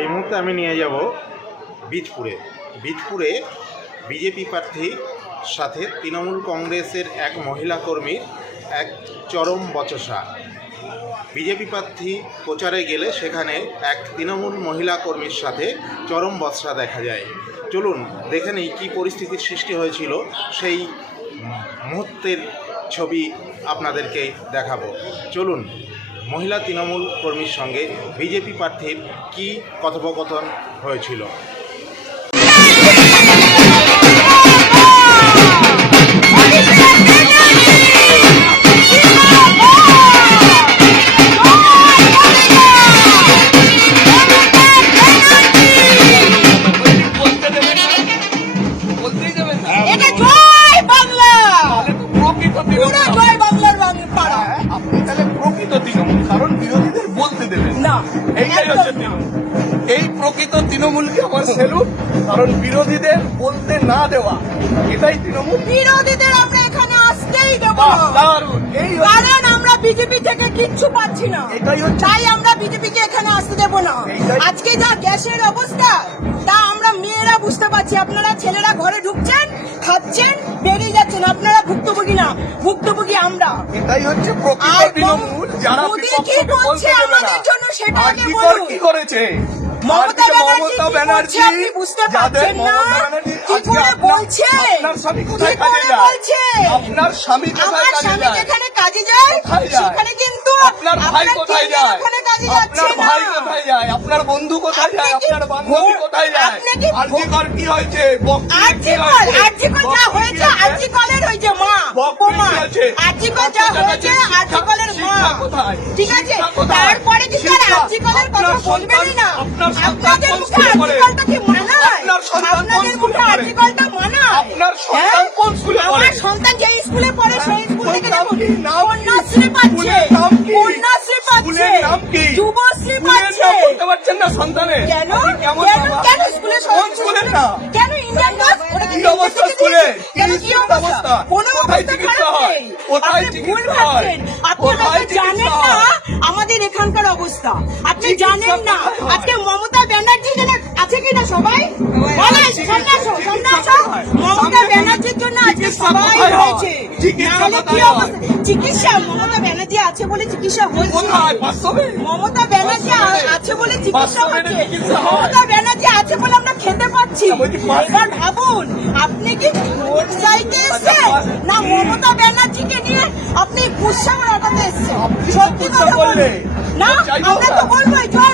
এই মুহূর্তে আমি নিয়ে যাব বীজপুরে বিজেপি প্রার্থীর সাথে তৃণমূল কংগ্রেসের এক মহিলা কর্মীর এক চরম বচসা। বিজেপি প্রার্থী প্রচারে গেলে সেখানে এক তৃণমূল মহিলা কর্মীর সাথে চরম বচসা দেখা যায়। চলুন দেখে নিই কী পরিস্থিতির সৃষ্টি হয়েছিল, সেই মুহূর্তের ছবি আপনাদেরকে দেখাবো। চলুন, মহিলা তৃণমূল কর্মীর সঙ্গে বিজেপি প্রার্থীর কী কথোপকথন হয়েছিল। কারণ বিরোধীদের বলতে দেবেন না, এইটাই হচ্ছে তৃণমূল। এই প্রকৃত তৃণমূলকে আমার সেলুট, কারণ বিরোধীদের বলতে না দেওয়া এটাই তৃণমূল। বিরোধীদের আমরা এখানে আসতেই দেব দারুণ, কারণ আমরা বিজেপি থেকে কিচ্ছু পাচ্ছি না, এটাই হচ্ছে, তাই আমরা বিজেপিকে এখানে আসতে দেব না। আজকে যা গ্যাসের অবস্থা তা আমরা মেয়েরা বুঝতে পারছি। আপনারা ছেলেরা ঘরে ঢুকছেন, খাচ্ছেন, বেরিয়ে যাচ্ছেন, আপনারা ভুক্তভোগী না, ভুক্তভোগী আমরা। এটাই হচ্ছে প্রকৃত তৃণমূল। যারা মোদি কি করছে আমাদের জন্য সেটা আগে বলুন। কি করেছে মমতা ব্যানার্জি আপনি বুঝতে পারছেন না কি করে বলছে? আপনার স্বামী কোথায় কাজে যায়? আপনার স্বামী কোথায় কাজে যায়? যেখানে কাজে যায় সেখানে কিন্তু আপনার ভাই কোথায় যায়? আপনার ভাই কোথায় যায়? আপনার বন্ধু কোথায় যায়? আপনার বান্ধবী কোথায় যায়? আরজিকর কি হয়েছে? আরজিকর যা হয়েছে আরজিকরের হয়েছে মা, বোমা। আরজিকর যা হয়েছে আরজিকরের মা, ঠিক আছে? তারপরে কি স্যার আরজিকরের কথা বলবেনই না? আপনাদের মুখে আরজিকরটা কি মানায়? আপনাদের মুখে আরজিকরটা মানায়? আপনার সন্তান কোন স্কুলে পড়ে? আমার সন্তান যে স্কুলে পড়ে সেই স্কুল থেকে কন্যাশ্রী পাচ্ছে, কন্যাশ্রী পাচ্ছে, যুবশ্রী পাচ্ছে। বলতে পারছেন না সন্তানের কেন কেন স্কুলে কোন স্কুলে না? কেন ইন্ডিয়ান বাস? কি অবস্থা স্কুলে? কি অবস্থা? কোনো অবস্থা খারাপ নেই। আপনি ভুল ভাবছেন। আপনারা তো জানেন না আমাদের এখানকার অবস্থা, আপনি জানেন না। আজকে মমতা ব্যানার্জি আছে কিনা সবাই বলেন, সামনে আসো, সামনে আসো। মমতা ব্যানার্জির জন্য আজকে সবাই হয়েছে, নাহলে কি অবস্থা? চিকিৎসা মমতা ব্যানার্জি আছে বলে চিকিৎসা হচ্ছে। মমতা ব্যানার্জি আছে বলে চিকিৎসা হচ্ছে। মমতা ব্যানার্জি আছে বলে আমরা খেতে পাচ্ছি। এবার ভাবুন, আপনি কি ভোট চাইতে এসছেন না মমতা ব্যানার্জিকে নিয়ে আপনি কুৎসা রাখাতে এসছেন? সত্যি কথা বলবেন না, আমরা তো বলবোই জয়